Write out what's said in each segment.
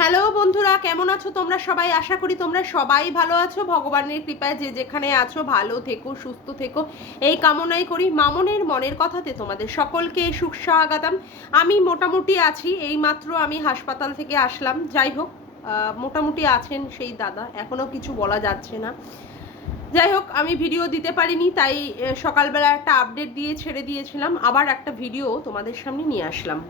Hello বন্ধুরা, কেমন আছো তোমরা সবাই? আশা করি তোমরা সবাই ভালো আছো। ভগবানের কৃপায় যে যেখানে আছো ভালো থেকো, সুস্থ থেকো, এই কামনাই করি। মামনের মনের কথাতে তোমাদের সকলকে সুখ স্বাগতম। আমি মোটামুটি আছি, এইমাত্র আমি হাসপাতাল থেকে আসলাম। যাই হোক, মোটামুটি আছেন সেই দাদা, এখনো কিছু বলা যাচ্ছে না। যাই হোক, আমি ভিডিও দিতে পারিনি, তাই সকালবেলা একটা আপডেট দিয়ে ছেড়ে দিয়েছিলাম। আবার একটা ভিডিও তোমাদের সামনে নিয়ে আসলাম।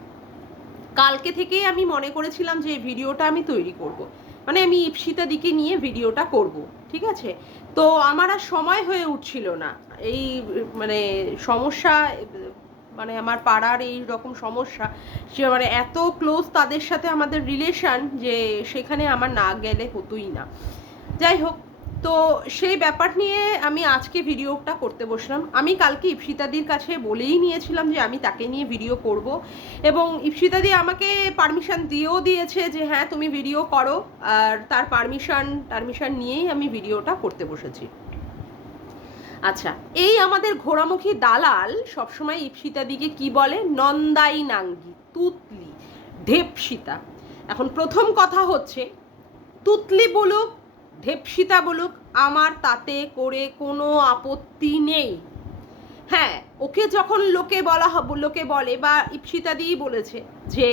কালকে থেকেই আমি মনে করেছিলাম যে এই ভিডিওটা আমি তৈরি করব। মানে আমি ইপসিতা দিকে নিয়ে ভিডিওটা করব, ঠিক আছে? তো আমার আর সময় হয়ে উঠছিল না। এই মানে সমস্যা, মানে আমার পাড়ার এই রকম সমস্যা, সে মানে এত ক্লোজ তাদের সাথে আমাদের রিলেশন যে সেখানে আমার না গেলে হতোই না। যাই হোক, তো সেই ব্যাপার নিয়ে আমি আজকে ভিডিওটা করতে বসলাম। আমি কালকে ইপসিতাদির কাছে বলেই নিয়েছিলাম যে আমি তাকে নিয়ে ভিডিও করব, এবং ইপসিতাদি আমাকে পারমিশন দিয়েও দিয়েছে যে হ্যাঁ তুমি ভিডিও করো, আর তার পারমিশন নিয়েই আমি ভিডিওটা করতে বসেছি। আচ্ছা, এই আমাদের ঘোড়ামুখী দালাল সবসময় ইপসিতাদিকে কি বলে? নন্দাই নাঙ্গি, তুতলি, ঢেপসিতা। এখন প্রথম কথা হচ্ছে, তুতলি বলুক ঢেপসিতা বলুক, আমার তাতে করে কোনো আপত্তি নেই। হ্যাঁ, ওকে যখন লোকে বলে বা ইপসিতাদিই বলেছে যে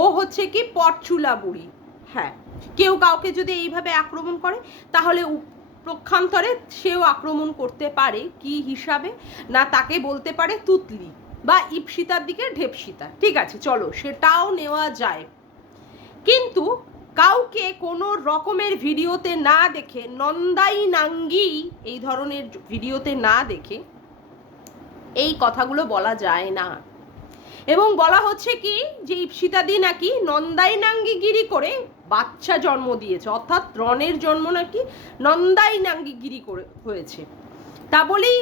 ও হচ্ছে কি পরচুলা বুড়ি। হ্যাঁ, কেউ কাউকে যদি এইভাবে আক্রমণ করে তাহলে প্রক্ষান্তরে সেও আক্রমণ করতে পারে। কি হিসাবে? না, তাকে বলতে পারে তুতলি বা ইপসিতার দিকে ঢেপসিতা। ঠিক আছে, চলো সেটাও নেওয়া যায়। কিন্তু কাউকে কোনো রকমের ভিডিওতে না দেখে, নন্দাই নাঙ্গি এই ধরনের ভিডিওতে না দেখে এই কথাগুলো বলা যায় না। এবং বলা হচ্ছে কি যে ইপসিতাদি নাকি নন্দাই নাঙ্গিগিরি করে বাচ্চা জন্ম দিয়েছে, অর্থাৎ রনের জন্ম নাকি নন্দাই নাঙ্গিগিরি করে হয়েছে। তা বলি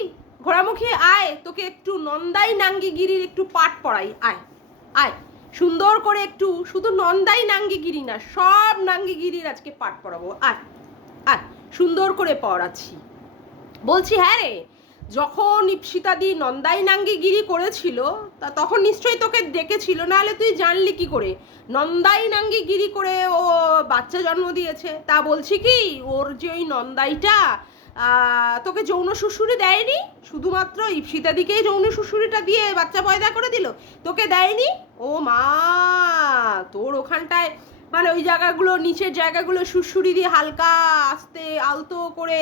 ঘোড়ামুখী, আয় তোকে একটু নন্দাই নাঙ্গিগিরির একটু পাঠ পড়াই, আয় আয় সুন্দর করে একটু, শুধু নন্দাই নাঙ্গিগিরি না, সব নাঙ্গিগিরির আজকে পাঠ পড়াবো। আয় আয়, সুন্দর করে পড়াচ্ছি। বলছি হ্যাঁ রে, যখন ইপসিতাদি নন্দাই নাঙ্গিগিরি করেছিল তা তখন নিশ্চয়ই তোকে ডেকেছিল, নাহলে তুই জানলি কি করে নন্দাই নাঙ্গিগিরি করে ও বাচ্চা জন্ম দিয়েছে? তা বলছি কি, ওর যে ওই নন্দাইটা তোকে যৌন সুশুরি দেয়নি, শুধুমাত্র ইপসিতাদিকেই যৌন সুশুরিটা দিয়ে বাচ্চা পয়দা করে দিল, তোকে দেয়নি? ও মা, তোর ওখানটায় মানে ওই জায়গাগুলো, নিচের জায়গাগুলো সুড়সুড়ি দিয়ে হালকা আস্তে আলতো করে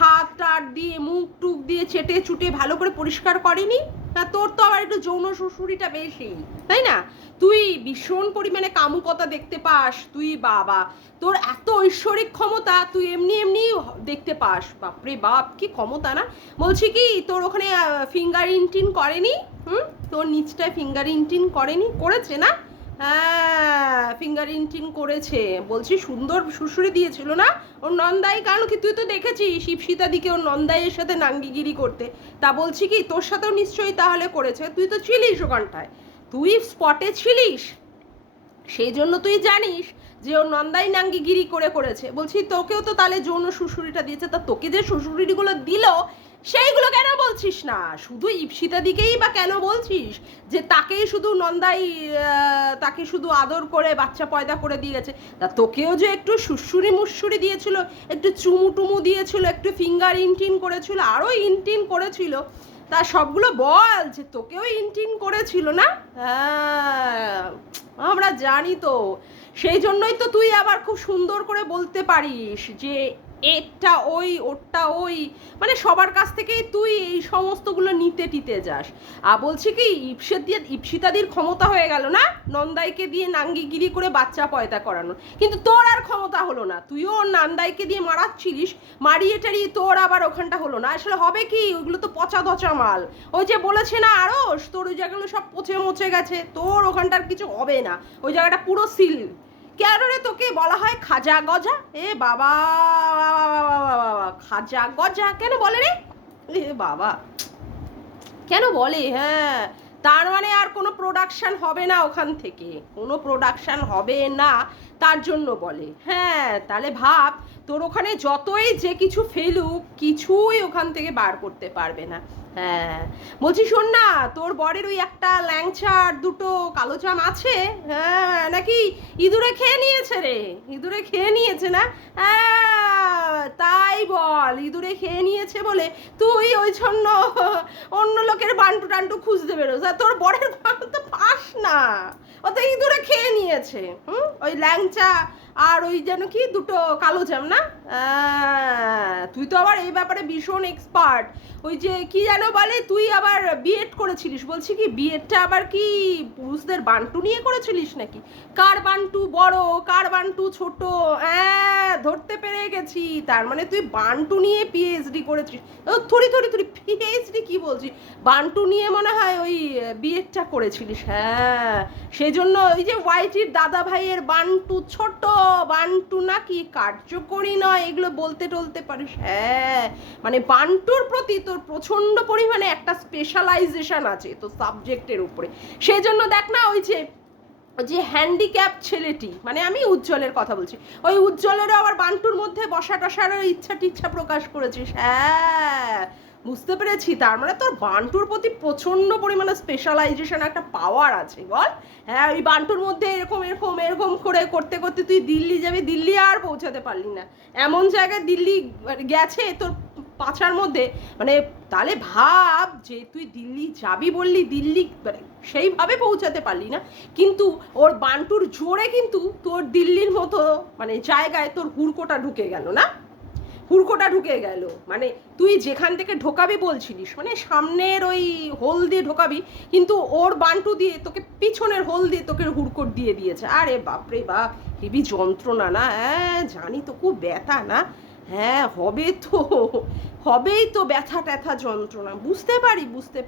হাত টাট দিয়ে মুখ টুক দিয়ে চেটে চুটে ভালো করে পরিষ্কার করেনি? তা তোর তো আবার একটু যৌন সুড়সুড়িটা বেশি, তাই না? তুই ভীষণ পরিমাণে কামুকতা দেখতে পাস, তুই বাবা, তোর এত ঐশ্বরিক ক্ষমতা, তুই এমনি এমনি দেখতে পাস। বাপরে বাপ, কি ক্ষমতা না! বলছি কি, তোর ওখানে ফিঙ্গার ইন্টিন করেনি? তোর নিচটায় ফিঙ্গার ইন্টিন করেনি? করেছে না? হ্যাঁ, ফিঙ্গার ইন্টিন করেছে। বলছি সুন্দর সুশুরি দিয়েছিল না ওর নন্দাই? কারণ কি তুই তো দেখেছিস ইপসিতাদিকে ওর নন্দাইয়ের সাথে নাঙ্গিগিরি করতে। তা বলছি কি, তোর সাথেও নিশ্চয়ই তাহলে করেছে, তুই তো ছিলিস ওখানটায়, তুই স্পটে ছিলিস, সেই জন্য তুই জানিস যে ওর নন্দাই নাঙ্গিগিরি করেছে। বলছি তোকেও তো তাহলে যৌন সুশুরিটা দিয়েছে, তা তোকে যে সুশুরিগুলো দিল সেইগুলো কেন বলছিস না? শুধু ইপসিতাদিকেই বা কেন বলছিস যে তাকেই শুধু নন্দাই, তাকে শুধু আদর করে বাচ্চা পয়দা করে দিয়েছে? তা তোকেও যে একটু সুশুরি মুশুরি দিয়েছিল, একটু চুমু টুমু দিয়েছিল, একটু ফিঙ্গার ইনটিন করেছিল, আরও ইনটিন করেছিল, তা সবগুলো বল যে তোকেও ইনটিন করেছিল না? হ্যাঁ, আমরা জানি তো, সেই জন্যই তো তুই আবার খুব সুন্দর করে বলতে পারিস যে এটা ওই ওরটা ওই, মানে সবার কাছ থেকেই তুই এই সমস্তগুলো নিতে টিতে যাস। আর বলছি কি, ইপসিতাদির ক্ষমতা হয়ে গেল না নন্দাইকে দিয়ে নাঙ্গিগিরি করে বাচ্চা পয়দা করানো, কিন্তু তোর আর ক্ষমতা হলো না। তুইও ওর নন্দাইকে দিয়ে মারাচ্ছিলিস, মারিয়ে টারিয়ে তোর আবার ওখানটা হলো না। আসলে হবে কি, ওইগুলো তো পচা ধচা মাল। ওই যে বলেছে না আরস, তোর ওই জায়গাগুলো সব পচে মচে গেছে, তোর ওখানটার কিছু হবে না, ওই জায়গাটা পুরো সিল। কেন রে, তোকে বলা হয় খাজা গজা? এ বাবা, খাজা গজা কেন বলে রে? এ বাবা, কেন বলে? হ্যাঁ, তার মানে আর কোনো প্রোডাকশন হবে না ওখান থেকে, কোনো প্রোডাকশন হবে না, তার জন্য বলে। হ্যাঁ, তাহলে ভাব, তোর ওখানে যতই যে কিছু ফেলুক, কিছুই ওখান থেকে বার করতে পারবে না। হ্যাঁ, বলছি শোন না, তোর বরের ওই একটা ল্যাংচা আর দুটো কালো জাম আছে, হ্যাঁ নাকি ইঁদুরে খেয়ে নিয়েছে রে? ইঁদুরে খেয়ে নিয়েছে না? হ্যাঁ তাই বল, ইঁদুরে খেয়ে নিয়েছে বলে তুই ওই জন্য অন্য লোকের বান্টু টান্টু খুঁজতে বেরোস, আর তোর বরের বান্টু তো পাস না, ও তো ইঁদুরে খেয়ে নিয়েছে। ওই ল্যাংচা আর ওই যেন কি দুটো কালো জাম না? তুই তো আবার এই ব্যাপারে ভীষণ এক্সপার্ট। ওই যে কি যেন বলে, তুই আবার বিএড করেছিলিস, বলছি কি বিএডটা আবার কি পুরুষদের বান্টু নিয়ে করেছিলিস নাকি? কার বান্টু বড় কার বান্টু ছোট, ধরতে পেরে গেছি। তার মানে তুই বান্টু নিয়ে পিএইচডি করেছিস। ও থরি থরি থরি, পিএইচডি কি বলছিস, বান্টু নিয়ে মনে হয় ওই বিএডটা করেছিলিস। হ্যাঁ সেই জন্য ওই যে ওয়াইটির দাদা ভাইয়ের বান্টু ছোট, বান্টু নাকি কার্যকরী নয়, এগুলো বলতে টলতে পারিস। হ্যাঁ মানে বান্টুর প্রতি তোর প্রচন্ড পরিমাণে একটা স্পেশালাইজেশন আছে তোর সাবজেক্টের উপরে। সেই জন্য দেখ না ওই যে হ্যান্ডিক্যাপ ছেলেটি, মানে আমি উজ্জ্বলের কথা বলছি, ওই উজ্জ্বলেরও আবার বান্টুর মধ্যে বসা টসারও ইচ্ছা প্রকাশ করেছিস। হ্যাঁ বুঝতে পেরেছি, তার মানে তোর বান্টুর প্রতি প্রচন্ড পরিমাণে স্পেশালাইজেশন একটা পাওয়ার আছে বল। হ্যাঁ ওই বান্টুর মধ্যে এরকম এরকম এরকম করে করতে করতে তুই দিল্লি যাবি, দিল্লি আর পৌঁছাতে পারলি না, এমন জায়গায় দিল্লি গেছে তোর পাছার মধ্যে। মানে তাহলে ভাব যে তুই দিল্লি যাবি বললি, দিল্লি মানে সেইভাবে পৌঁছাতে পারলি না, কিন্তু ওর বান্টুর জোরে কিন্তু তোর দিল্লির মতো মানে জায়গায় তোর হুড়কোটা ঢুকে গেল না? হুড়কোটা ঢুকে গেল, মানে তুই যেখান থেকে ঢোকাবি বলছিলিস, মানে সামনের ওই হোল দিয়ে ঢোকাবি, কিন্তু ওর বান্টু দিয়ে তোকে পিছনের হোল দিয়ে তোকে হুড়কোট দিয়ে দিয়েছে। আরে বাপরে বাপ, হেবি যন্ত্রণা না? হ্যাঁ জানি তো, খুব ব্যথা না? হ্যাঁ হবেই তো ব্যথা ট্যাথা যন্ত্রণা, বুঝতে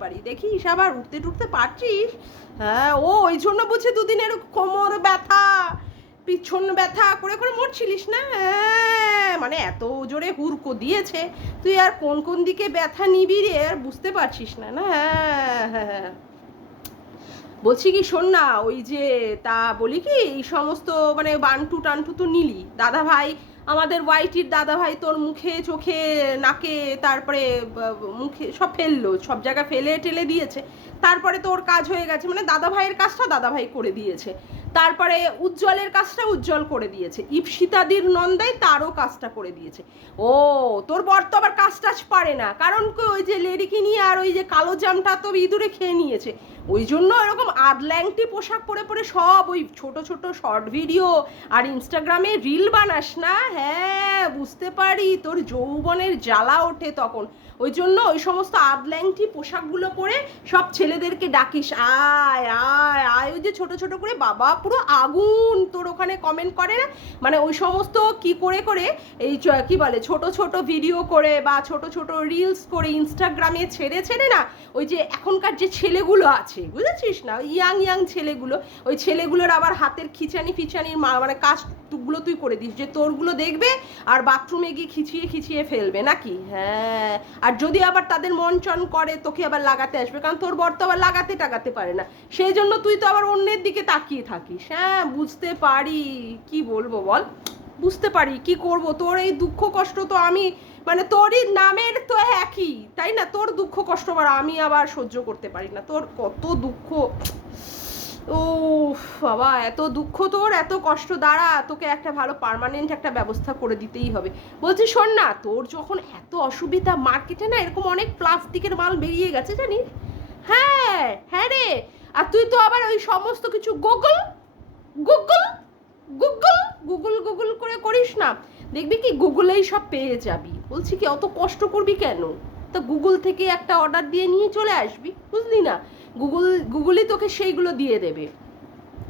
পারি। দেখিস আবার উঠতে টুটতে পারছিস? হ্যাঁ ওই জন্য বুঝি দুদিনের কোমর ব্যথা পিছন ব্যথা করে করে মরছিলিস না? হ্যাঁ মানে এত জোরে হুড়কো দিয়েছে, তুই আর কোন কোন দিকে ব্যথা নিবি রে আর বুঝতে পারছিস না? না হ্যাঁ বলছি কি শোন না, ওই যে তা বলি কি, এই সমস্ত মানে বান্টু টান্টু তো নিলি, দাদা ভাই আমাদের ওয়াইটির দাদা ভাই তোর মুখে চোখে নাকে তারপরে মুখে সব ফেললো, সব জায়গা ফেলে টেলে দিয়েছে, তারপরে তোর কাজ হয়ে গেছে, মানে দাদা ভাইয়ের কাজটা দাদা ভাই করে দিয়েছে, তারপরে উজ্জ্বলের কাজটা উজ্জ্বল করে দিয়েছে, ইপসিতাদির নন্দাই তারও কাজটা করে দিয়েছে। ও তোর বর তো আবার কাজ টাজ পারে না, কারণ ওই যে লেডিকিনি আর ওই যে কালো জামটা তো ইঁদুরে খেয়ে নিয়েছে, ওই জন্য এরকম আধল্যাংটি পোশাক পরে পরে সব ওই ছোট ছোট শর্ট ভিডিও আর ইনস্টাগ্রামে রিল বানাস না? হ্যাঁ বুঝতে পারি, তোর যৌবনের জ্বালা ওঠে তখন, ওই জন্য ওই সমস্ত আধল্যাংটি পোশাকগুলো পরে সব ছেলেদেরকে ডাকিস, আয় আয় আয়, ওই যে ছোট ছোট করে, বাবা পুরো আগুন তোর ওখানে কমেন্ট করে না, মানে ওই সমস্ত কি করে করে এই কি বলে ছোট ছোট ভিডিও করে বা ছোট ছোট রিলস করে ইনস্টাগ্রামে ছেড়ে না, ওই যে এখনকার যে ছেলেগুলো আছে বুঝেছিস না, ইয়াং ছেলেগুলো, ওই ছেলেগুলোর আবার হাতের খিচানির মানে কাজগুলো তুই করে দিস, যে তোরগুলো দেখবে আর বাথরুমে গিয়ে খিচিয়ে ফেলবে নাকি? হ্যাঁ আর যদি আবার তাদের মন চন করে তোকে আবার লাগাতে আসবে, কারণ তোর বর তো আবার লাগাতে পারে না, সেই জন্য তুই তো আবার অন্যের দিকে তাকিয়ে থাকিস। হ্যাঁ বুঝতে পারি, কি বলবো বল, বুঝতে পারি, কি করব, তোর এই দুঃখ কষ্ট তো আমি মানে তোরই নামের তো একই তাই না, তোর দুঃখ কষ্ট আবার আমি আবার সহ্য করতে পারি না, তোর কত দুঃখ, ও বাবা এত দুঃখ তোর, এত কষ্ট, দ্বারা তোকে একটা ভালো পার্মানেন্ট একটা ব্যবস্থা করে দিতেই হবে। বলছি শোন না, তোর যখন এত অসুবিধা, মার্কেটে না এরকম অনেক প্লাস্টিকের মাল বেরিয়ে গেছে জানিস? হ্যাঁ রে, আর তুই তো আবার ওই সমস্ত কিছু গুগল করে করিস না, দেখবি কি গুগলেই সব পেয়ে যাবি। বলছি কি অত কষ্ট করবি কেন, তা গুগল থেকে একটা অর্ডার দিয়ে নিয়ে চলে আসবি, বুঝলি না? গুগলই তোকে সেইগুলো দিয়ে দেবে,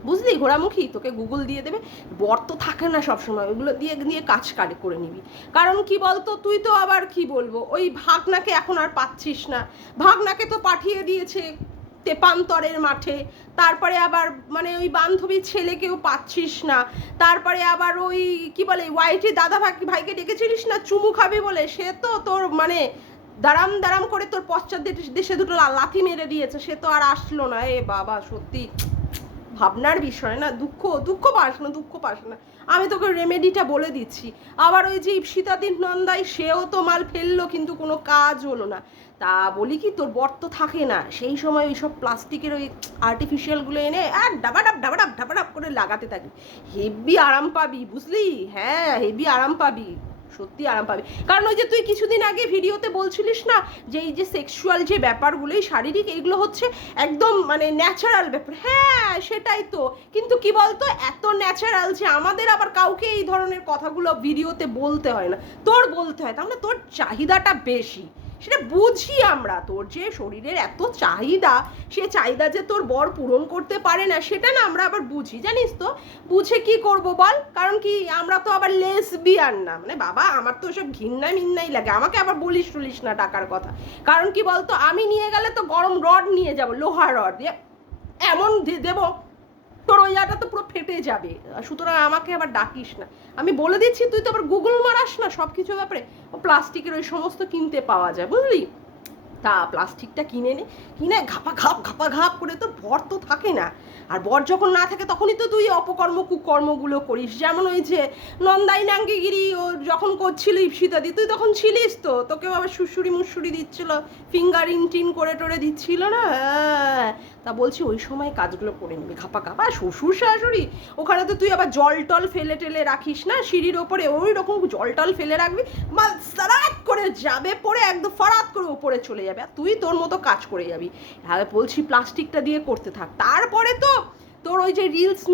বুঝলি, ঘোরামুখী তোকে গুগল দিয়ে দেবে, বর তো থাকে না সবসময়, ওইগুলো দিয়ে কাজ করে নিবি। কারণ কি বলতো, তুই তো আবার কি বলবো, ওই ভাগনাকে এখন আর পাচ্ছিস না, ভাগনাকে তো পাঠিয়ে দিয়েছে তেপান্তরের মাঠে, তারপরে আবার মানে ওই বান্ধবীর ছেলেকেও পাচ্ছিস না, তারপরে আবার ওই কি বলে ওয়াইটি দাদা ভাইকে ডেকেছিলিস না চুমু খাবি বলে, সে তো তোর মানে দারাম করে তোর পশ্চাৎ দেশে দুটো লাথি মেরে দিয়েছে, সে তো আর আসলো না। এ বাবা সত্যি ভাবনার বিষয় না। দুঃখ পাস না, আমি তোকে রেমেডিটা বলে দিচ্ছি। আবার ওই যে ইপসিতাদির নন্দাই, সেও তো মাল ফেললো কিন্তু কোনো কাজ হলো না। তা বলি কি, তোর বর তো থাকে না, সেই সময় ওই সব প্লাস্টিকের ওই আর্টিফিশিয়ালগুলো এনে আর ডাবাডাব করে লাগাতে থাকি, হেভি আরাম পাবি বুঝলি। হ্যাঁ, হেভি আরাম পাবি, সত্যি আরাম পাবি। কারণ ওই যে তুই কিছুদিন আগে ভিডিওতে বলছিলিস না যে এই যে সেক্সুয়াল যে ব্যাপারগুলো, এই শারীরিক, এইগুলো হচ্ছে একদম মানে ন্যাচারাল ব্যাপার। হ্যাঁ সেটাই তো, কিন্তু কি বলতো, এত ন্যাচারাল যে আমাদের আবার কাউকে এই ধরনের কথাগুলো ভিডিওতে বলতে হয় না, তোর বলতে হয়। তার মানে তোর চাহিদাটা বেশি, সেটা বুঝি আমরা। তোর যে শরীরের এত চাহিদা, সে চাহিদা যে তোর বর পূরণ করতে পারে না, সেটা না আমরা আবার বুঝি, জানিস তো। বুঝে কি করব বল, কারণ কি আমরা তো আবার লেসবিয়ান না, মানে বাবা আমার তো ওসব ঘিন্নাই লাগে। আমাকে আবার বলিস না টাকার কথা, কারণ কি বলতো, আমি নিয়ে গেলে তো গরম রড নিয়ে যাব, লোহার রড দিয়ে এমন দেবো তোর ওই জায়গাটা তো পুরো ফেটে যাবে। সুতরাং আমাকে আবার ডাকিস না, আমি বলে দিচ্ছি। তুই তো আবার গুগল মারাস না সব কিছু ব্যাপারে। ও প্লাস্টিকের ওই সমস্ত কিনতে পাওয়া যায় বুঝলি। তা প্লাস্টিকটা কিনে ঘাপা ঘাপ করে, তো বর তো থাকে না। আর বর যখন না থাকে তখনই তো তুই অপকর্ম কুকর্মগুলো করিস। যেমন ওই যে নন্দাই নাঙ্গিগিরি ও যখন করছিল ইপসিতাদি, তুই তখন ছিলিস তো, তোকেও আবার মুসুরি দিচ্ছিল, ফিঙ্গার ইনটিন করে টোরে দিচ্ছিল না। হ্যাঁ, তা বলছি ওই সময় কাজগুলো করে নিবি ঘাপা। শ্বশুর শাশুড়ি, ওখানে তো তুই আবার জল টল ফেলে টেলে রাখিস না সিঁড়ির ওপরে, ওই রকম জল টল ফেলে রাখবি, মাল সারাত করে যাবে পরে, একদম ফরাত করে ওপরে চলে যাবে, আর তুই তোর মতো কাজ করে যাবি। হ্যাঁ বলছি প্লাস্টিকটা দিয়ে করতে থাক। তারপরে তো তোর ওই যে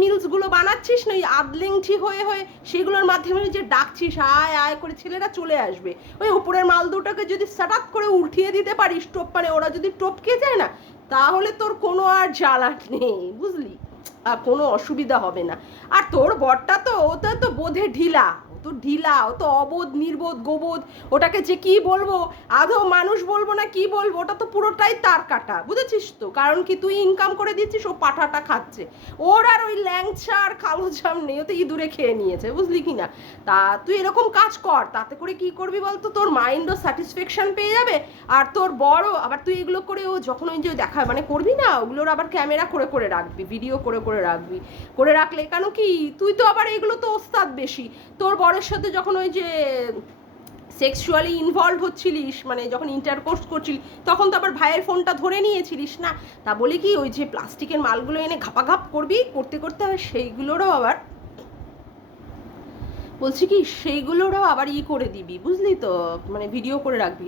মিলসগুলো বানাচ্ছিস না, ওই আদলেংঠি হয়ে সেগুলোর মাধ্যমে যে ডাকছিস আয় করে, ছেলেরা চলে আসবে। ওই উপরের মাল দুটোকে যদি সাটাত করে উঠিয়ে দিতে পারিস, মানে ওরা যদি টপকে যায় না, তাহলে তোর কোনো আর জ্বালা নেই বুঝলি, আর কোনো অসুবিধা হবে না। আর তোর বরটা তো, ওটা তো বোধে ঢিলা, ও তো অবোধ, নির্বোধ, গোবোধ, ওটাকে যে কি বলবো, আদৌ মানুষ বলবো না কি বলবো, ওটা তো পুরোটাই তার কাটা, বুঝেছিস তো। কারণ কি, তুই ইনকাম করে দিচ্ছিস, ও পাঠাটা খাচ্ছে, ওর আর ওই ল্যাংচা আর কালো জাম নেই, ও তো ইঁদুরে খেয়ে নিয়েছে বুঝলি কি না। তা তুই এরকম কাজ কর, তাতে করে কি করবি বলতো, তোর মাইন্ডও স্যাটিসফ্যাকশন পেয়ে যাবে, আর তোর বড় আবার তুই এগুলো করে, ও যখন ওই যে দেখা মানে করবি না, ওগুলোর আবার ক্যামেরা করে রাখবি, ভিডিও করে রাখবি, করে রাখলে কেন কি, তুই তো আবার এগুলো তো ওস্তাদ বেশি। তোর বরের সাথে যখন ওই যে সেক্সুয়ালি ইনভলভ হচ্ছিলিস, মানে যখন ইন্টারকোর্স করছিলি, তখন তো আবার ভাইয়ের ফোনটা ধরে নিয়েছিলিস না। তা বলি কি, ওই যে প্লাস্টিকের মালগুলো এনে ঘাপাঘাপ করবি, করতে সেইগুলোরও আবার বলছি কি, সেইগুলোরও আবার করে দিবি বুঝলি তো, মানে ভিডিও করে রাখবি।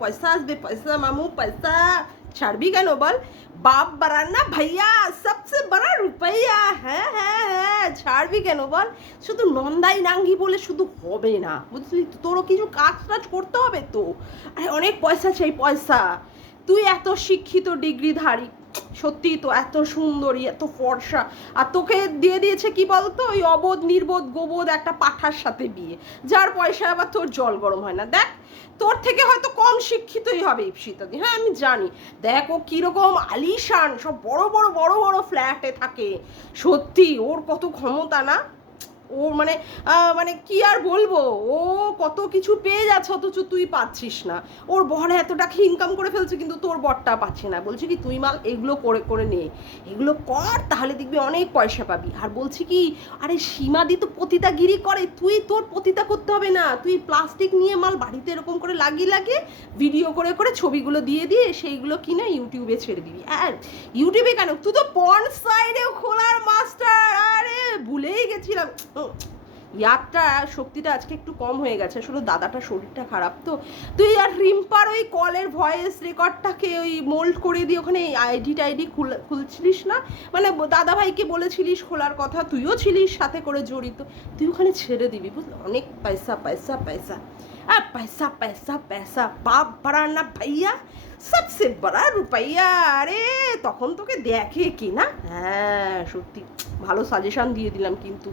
পয়সা আসবে, পয়সা মামু, পয়সা ছাড়বি কেন বল, বাপ বাড়ানা ভাইয়া, সবসে বড় রুপইয়া। হ্যাঁ ছাড়বি কেন বল। শুধু নন্দাই নাঙ্গি বলে শুধু হবে না বুঝলি তো, তোরও কিছু কাজ করতে হবে তো। আরে অনেক পয়সা চাই, পয়সা। তুই এত শিক্ষিত, ডিগ্রিধারী, সত্যি তো এত সুন্দরী, এত ফর্সা, আর তোকে দিয়ে দিয়েছে কি বলতো, ওই অবোধ, নির্বোধ, গোবোধ একটা পাঠার সাথে বিয়ে, যার পয়সা আবার তোর জল গরম হয় না। দেখ, তোর থেকে হয়তো কম শিক্ষিতই হবে ইপসিতাদি, হ্যাঁ আমি জানি। দেখ ও কিরকম আলিশান, সব বড় ফ্ল্যাটে থাকে, সত্যি ওর কত ক্ষমতা না। ও মানে কি আর বলবো, ও কত কিছু পেয়ে যাচ্ছে, অথচ তুই পাচ্ছিস না। ওর বর এত টাকা ইনকাম করে ফেলছে, কিন্তু তোর বরটা পাচ্ছে না। বলছি কি, তুই মাল এগুলো করে নে, এগুলো কর, তাহলে দেখবি অনেক পয়সা পাবি। আর বলছি কি, আরে সীমাদি তো পতিতাগিরি করে, তুই তোর পতিতা করতে হবে না, তুই প্লাস্টিক নিয়ে মাল বাড়িতে এরকম করে লাগিয়ে ভিডিও করে ছবিগুলো দিয়ে সেইগুলো কিনে ইউটিউবে ছেড়ে দিবি। আর ইউটিউবে কেন, তুই তো পর্ন সাইডে খোলার মাস্টার। আরে ভুলেই গেছিলাম, ইয়ারটা শক্তিটা আজকে একটু কম হয়ে গেছে, আসলে দাদাটা শরীরটা খারাপ তো। তুই আর রিম্পার ওই কলের ভয়েস রেকর্ডটাকে ওই মোল্ড করে দিয়ে ওখানে আইডি খুলছিলিস না, মানে দাদা ভাইকে বলেছিলিস খোলার কথা, তুইও ছিলিস সাথে করে জড়িত, তুই ওখানে ছেড়ে দিবি বুঝলি। অনেক পয়সা আর পয়সা বাপ বাড়ানা ভাইয়া, সবসে বড়া রুপাইয়া। আরে তখন তোকে দেখে কি না। হ্যাঁ সত্যি ভালো সাজেশন দিয়ে দিলাম, কিন্তু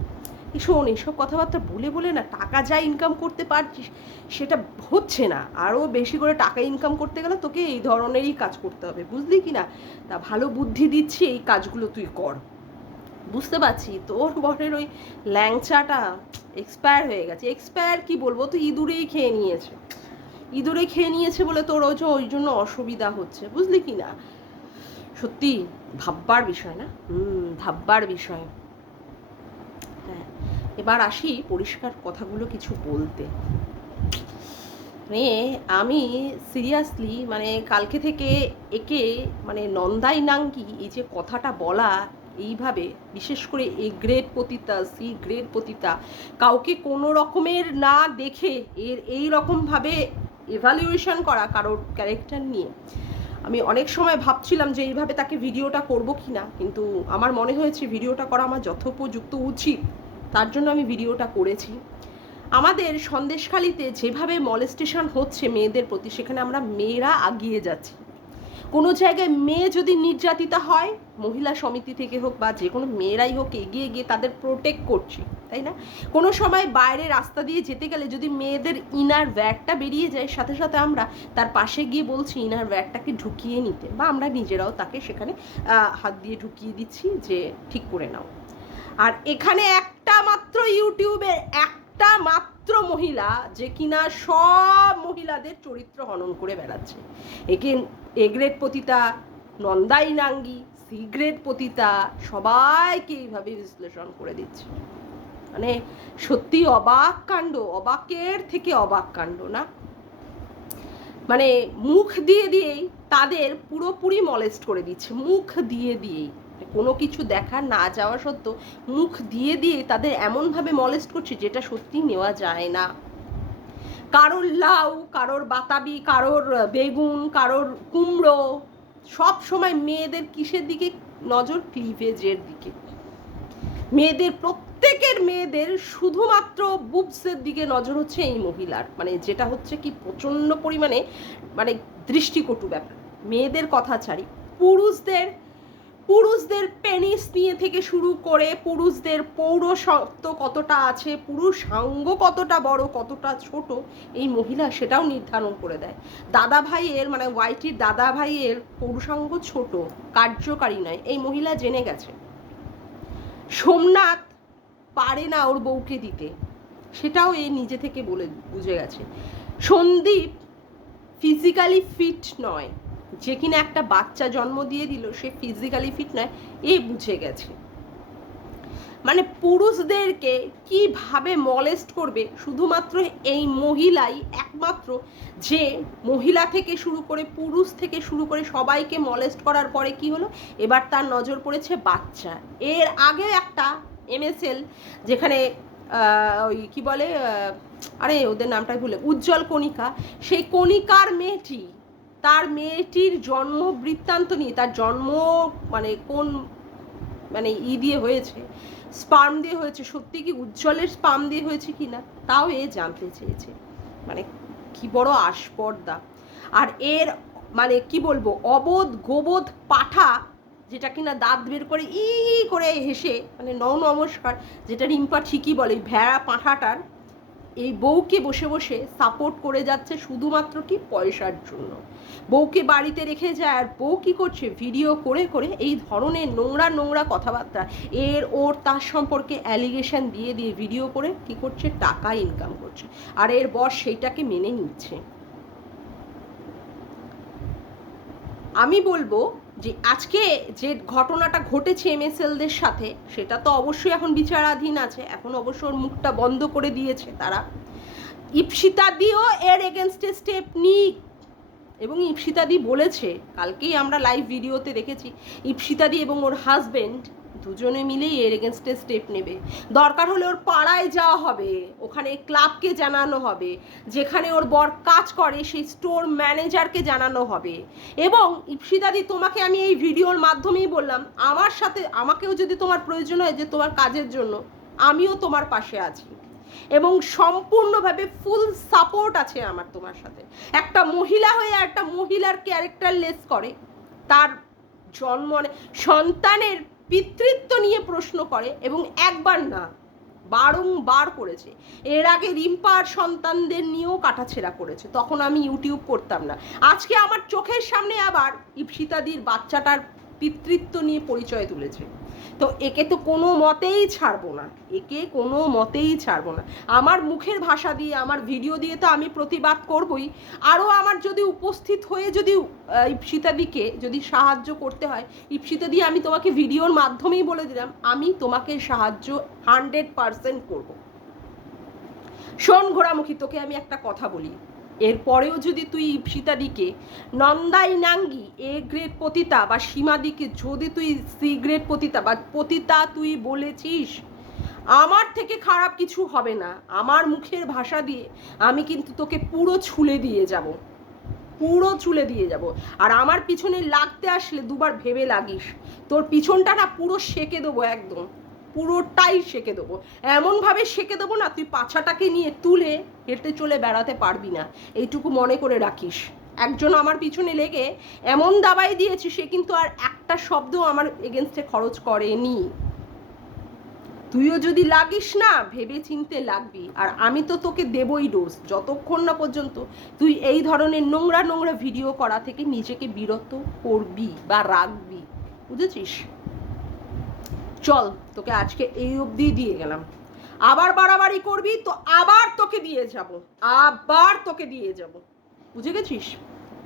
শোন, এইসব কথাবার্তা বলে না, টাকা যা ইনকাম করতে পারছিস সেটা হচ্ছে না। আরও বেশি করে টাকা ইনকাম করতে গেলে তোকে এই ধরনেরই কাজ করতে হবে বুঝলি কি না। তা ভালো বুদ্ধি দিচ্ছি, এই কাজগুলো তুই কর। বুঝতে পারছি তোর বরের ওই ল্যাংচাটা এক্সপায়ার হয়ে গেছে। এক্সপায়ার কি বলবো, তো ইঁদুরে খেয়ে নিয়েছে বলে তোর ওই জন্য অসুবিধা হচ্ছে বুঝলি কি না। সত্যি ভাববার বিষয় না? ভাববার বিষয়। হ্যাঁ, এবার আসি পরিষ্কার কথাগুলো কিছু বলতে। মানে আমি সিরিয়াসলি মানে কালকে থেকে একে মানে নন্দাই নাঙ্গি এই যে কথাটা বলা এইভাবে, বিশেষ করে এ গ্রেড পতিতা, সি গ্রেড পতিতা, কাউকে কোনো রকমের না দেখে এই রকমভাবে এভালুয়েশন করা কারোর ক্যারেক্টার নিয়ে, আমি অনেক সময় ভাবছিলাম যে এইভাবে তাকে ভিডিওটা করব কি না, কিন্তু আমার মনে হয়েছে ভিডিওটা করা আমার যথোপযুক্ত উচিত, তার জন্য আমি ভিডিওটা করেছি। আমাদের সন্দেশখালিতে যেভাবে মলেস্টেশন হচ্ছে মেয়েদের প্রতি, সেখানে আমরা মেয়েরা আগিয়ে যাচ্ছি। কোনো জায়গায় মেয়ে যদি নির্যাতিতা হয়, মহিলা সমিতি থেকে হোক বা যে কোনো মেয়েরাই হোক, এগিয়ে গিয়ে তাদের প্রোটেক্ট করছি, তাই না? কোনো সময় বাইরে রাস্তা দিয়ে যেতে গেলে যদি মেয়েদের ইনার ওয়্যারটা বেরিয়ে যায়, সাথে সাথে আমরা তার পাশে গিয়ে বলছি ইনার ওয়্যারটাকে ঢুকিয়ে নিতে, বা আমরা নিজেরাও তাকে সেখানে হাত দিয়ে ঢুকিয়ে দিচ্ছি যে ঠিক করে নাও। আর এখানে একটা মাত্র ইউটিউবের একটা মাত্র মহিলা যে কিনা সব মহিলাদের চরিত্র হনন করে বেড়াচ্ছে, একে এ গ্রেড পতিতা, নন্দাই নাঙ্গি, সি গ্রেড পতিতা, সবাইকে এইভাবে বিশ্লেষণ করে দিচ্ছে। মানে সত্যি অবাক কাণ্ড, অবাকের থেকে অবাক কাণ্ড না? মানে মুখ দিয়ে দিয়েই তাদের পুরোপুরি মলেস্ট করে দিচ্ছে, মুখ দিয়ে দিয়েই, কোনো কিছু দেখা না যাওয়া সত্ত্বেও মুখ দিয়ে দিয়ে তাদের এমনভাবে মলেস্ট করছে যেটা সত্যি নেওয়া যায় না। কারোর লাউ, কারোর বাতাবি, কারোর বেগুন, কারোর কুমড়ো, সব সময় মেয়েদের কিসের দিকে নজর? ক্লিভেজের দিকে। মেয়েদের প্রত্যেকের মেয়েদের শুধুমাত্র বুবসের দিকে নজর হচ্ছে এই মহিলার, মানে যেটা হচ্ছে কি প্রচণ্ড পরিমাণে মানে দৃষ্টিকটু ব্যাপার। মেয়েদের কথা ছাড়ি, পুরুষদের পেনিস নিয়ে থেকে শুরু করে পুরুষদের পৌরসত্ব কতটা আছে, পুরুষাঙ্গ কতটা বড় কতটা ছোট, এই মহিলা সেটাও নির্ধারণ করে দেয়। দাদা ভাইয়ের মানে ওয়াইটির দাদা ভাইয়ের পৌরুষাঙ্গ ছোট, কার্যকারী নয়, এই মহিলা জেনে গেছে। সোমনাথ পারে না ওর বউকে দিতে, সেটাও এ নিজে থেকে বলে বুঝে গেছে। সন্দীপ ফিজিক্যালি ফিট নয়, যে কিনা একটা বাচ্চা জন্ম দিয়ে দিল, সে ফিজিক্যালি ফিট নয়, এ বুঝে গেছে। মানে পুরুষদেরকে কিভাবে মলেস্ট করবে শুধুমাত্র এই মহিলাই একমাত্র, যে মহিলা থেকে শুরু করে পুরুষ থেকে শুরু করে সবাইকে মলেস্ট করার পরে কি হলো, এবার তার নজর পড়েছে বাচ্চা। এর আগে একটা MSL যেখানে ওই কি বলে, আরে ওদের নামটাই ভুলে, উজ্জ্বল কণিকা, সেই কণিকার মেয়েটি, তার মেয়েটির জন্ম বৃত্তান্ত নিয়ে, তার জন্ম মানে কোন মানে দিয়ে হয়েছে, স্পার্ম দিয়ে হয়েছে, সত্যি কি উজ্জ্বলের স্পার্ম দিয়ে হয়েছে কি না তাও এ জানতে চেয়েছে। মানে কি বড় আস্পর্ধা। আর এর মানে কি বলবো, অবোধ গোবোধ পাঠা, যেটা কিনা দাঁত বের করে করে হেসে মানে নমস্কার, যেটা রিম্পা ঠিকই বলে, ভেড়া পাঁঠাটার এই বউকে বসে বসে সাপোর্ট করে যাচ্ছে শুধুমাত্র কি পয়সার জন্য। বউকে বাড়িতে রেখে যায়, আর বউ কি করছে, ভিডিও করে করে এই ধরনের নোংরা নোংরা কথাবার্তা ওর তার সম্পর্কে অ্যালিগেশন দিয়ে দিয়ে ভিডিও করে কি করছে, টাকা ইনকাম করছে, আর এর বস সেইটাকে মেনে নিচ্ছে। আমি বলবো যে আজকে যে ঘটনাটা ঘটেছে MSLদের সাথে, সেটা তো অবশ্যই এখন বিচারাধীন আছে, এখন অবশ্য ওর মুখটা বন্ধ করে দিয়েছে তারা। ইপসিতাদিও এর এগেনস্টে স্টেপ নিক, এবং ইপসিতাদি বলেছে, কালকেই আমরা লাইভ ভিডিওতে দেখেছি, ইপসিতাদি এবং ওর হাজবেন্ড দুজনে মিলেই এর এগেনস্টে স্টেপ নেবে। দরকার হলে ওর পাড়ায় যাওয়া হবে, ওখানে ক্লাবকে জানানো হবে, যেখানে ওর বর কাজ করে সেই স্টোর ম্যানেজারকে জানানো হবে। এবং ইপসিতাদি, তোমাকে আমি এই ভিডিওর মাধ্যমেই বললাম, আমার সাথে আমাকেও যদি তোমার প্রয়োজন হয় যে তোমার কাজের জন্য, আমিও তোমার পাশে আছি এবং সম্পূর্ণভাবে ফুল সাপোর্ট আছে আমার তোমার সাথে। একটা মহিলা হয়ে একটা মহিলার ক্যারেক্টারলেস করে, তার জন্ম সন্তানের পিতৃত্ব নিয়ে প্রশ্ন করে, এবং একবার না বারংবার করেছে। এর আগে রিম্পার সন্তানদের নিয়েও কাটাছেড়া করেছে, তখন আমি ইউটিউব করতাম না। আজকে আমার চোখের সামনে আবার ইপসিতাদির বাচ্চাটার পিতৃত্ব নিয়ে পরিচয় তুলেছে। তো একে তো কোনো মতেই ছাড়বো না, একে কোনো মতেই ছাড়বো না। আমার মুখের ভাষা দিয়ে, আমার ভিডিও দিয়ে তো আমি প্রতিবাদ করবই। আরও আমার যদি উপস্থিত হয়ে যদি ইপ্সিতাদিকে যদি সাহায্য করতে হয়, ইপ্সিতাদি আমি তোমাকে ভিডিওর মাধ্যমেই বলে দিলাম, আমি তোমাকে সাহায্য 100% করবো। শোন ঘোড়ামুখী, তোকে আমি একটা কথা বলি, এরপরেও যদি তুই ইপ্সিতাদিকে নন্দাই নাঙ্গি এ গ্রেড পতিতা বা সীমাদিকে যদি তুই সি গ্রেড পতিতা বা পতিতা তুই বলেছিস, আমার থেকে খারাপ কিছু হবে না। আমার মুখের ভাষা দিয়ে আমি কিন্তু তোকে পুরো ছুলে দিয়ে যাব, পুরো ছুলে দিয়ে যাব। আর আমার পিছনে লাগতে আসলে দুবার ভেবে লাগিস, তোর পিছনটা না পুরো সেঁকে দেবো, একদম পুরোটাই সেঁকে দেবো। এমনভাবে সেঁকে দেবো না, তুই পাছাটাকে নিয়ে তুলে হেঁটে চলে বেড়াতে পারবি না, এইটুকু মনে করে রাখিস। একজন আমার পিছনে লেগে এমন দাবাই দিয়েছে, সে কিন্তু আর একটা শব্দ আমার এগেনস্টে খরচ করেনি। তুইও যদি লাগিস না, ভেবে চিনতে লাগবি। আর আমি তো তোকে দেবই ডোজ, যতক্ষণ না পর্যন্ত তুই এই ধরনের নোংরা নোংরা ভিডিও করা থেকে নিজেকে বিরত করবি বা রাখবি, বুঝেছিস? চল, তোকে আজকে এই অবধি দিয়ে গেলাম। আবার বাড়াবাড়ি করবি তো আবার তোকে দিয়ে যাব, আবার তোকে দিয়ে যাব, বুঝে গেছিস?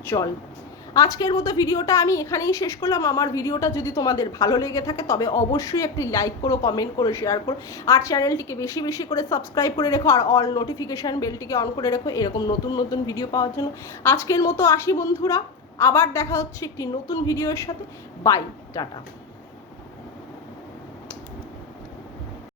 চল, আজকের মতো ভিডিওটা আমি এখানেই শেষ করলাম। আমার ভিডিওটা যদি তোমাদের ভালো লেগে থাকে তবে অবশ্যই একটি লাইক করো, কমেন্ট করো, শেয়ার করো, আর চ্যানেলটিকে বেশি বেশি করে সাবস্ক্রাইব করে রেখো, আর অল নোটিফিকেশান বেলটিকে অন করে রেখো এরকম নতুন নতুন ভিডিও পাওয়ার জন্য। আজকের মতো আসি বন্ধুরা, আবার দেখা হচ্ছে একটি নতুন ভিডিওর সাথে। Bye, tata.